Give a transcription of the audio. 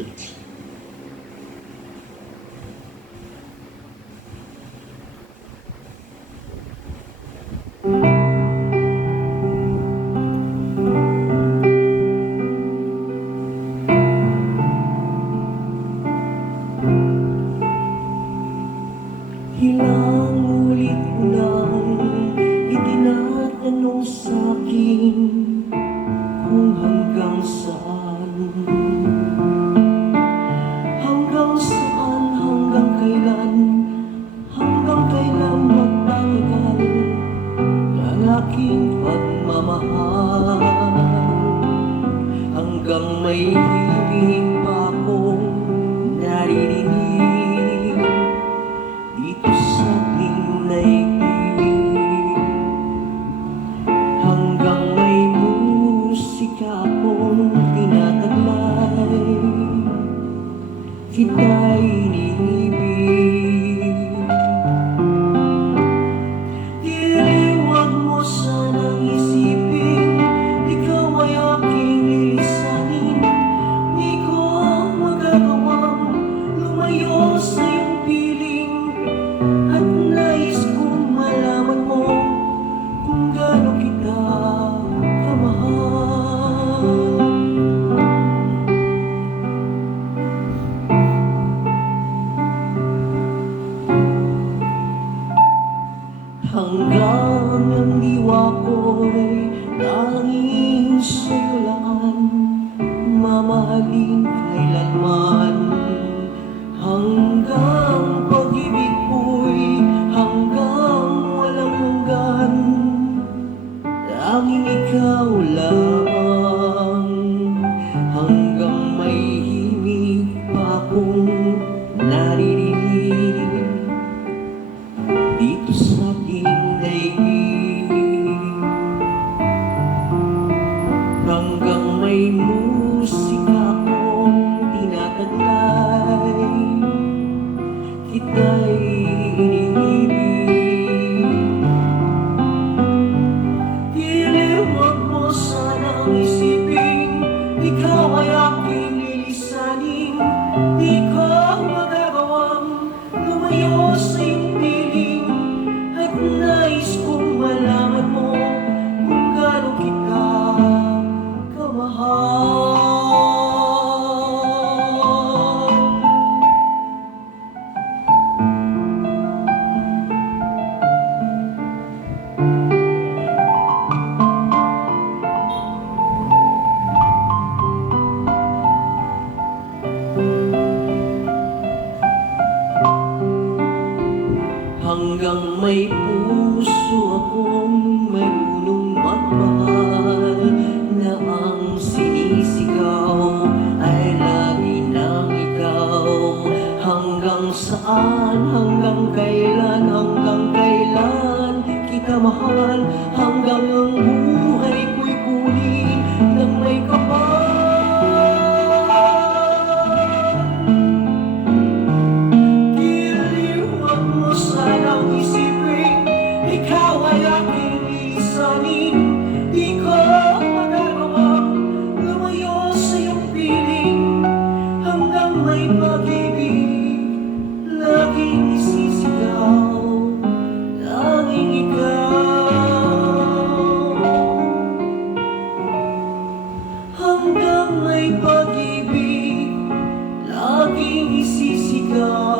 PH. Ilang ulit ko lang itinatanong sa'kin kung hanggang saan, hanggang kailan magtatagal ang aking pagmamahal, hanggang may himig pa akong naririnig dito sa aking naigib, hanggang may musika akong tinataglay, kita'y iniibig. Huwag mo sanang isipin, ikaw ay aking lilisanin. Di ko magagawang lumayo sa iyong piling, at nais kong malaman mo kung gaano kita kamahal. Hanggang ang diwa ko'y tanging sa'yo lang, mamahalin kailanman. Hanggang pag-ibig ko'y hanggang walang hanggan, tanging ikaw lamang. Hanggang may himig pa akong naririnig dito sa ating daigdig, hanggang may musika akong tinataglay, kita'y iniibig. Huwag mo sanang isipin, ikaw ay aking lilisanin. Di ko magagawang lumayo sa iyong piling, at nais kong malaman mo kung gaano kita kamahal. Hanggang may puso akong marunong magmahal, na ang sinisigaw ay lagi ng ikaw. Hanggang saan, hanggang kailan kita mahal, hanggang ang buhay ko'y kunin ng may kapal. Ikaw ay aking lilisanin. Di ko magagawang lumayo sa iyong piling, hanggang may pag-ibig laging isisigaw, laging ikaw. Hanggang may pag-ibig laging isisigaw,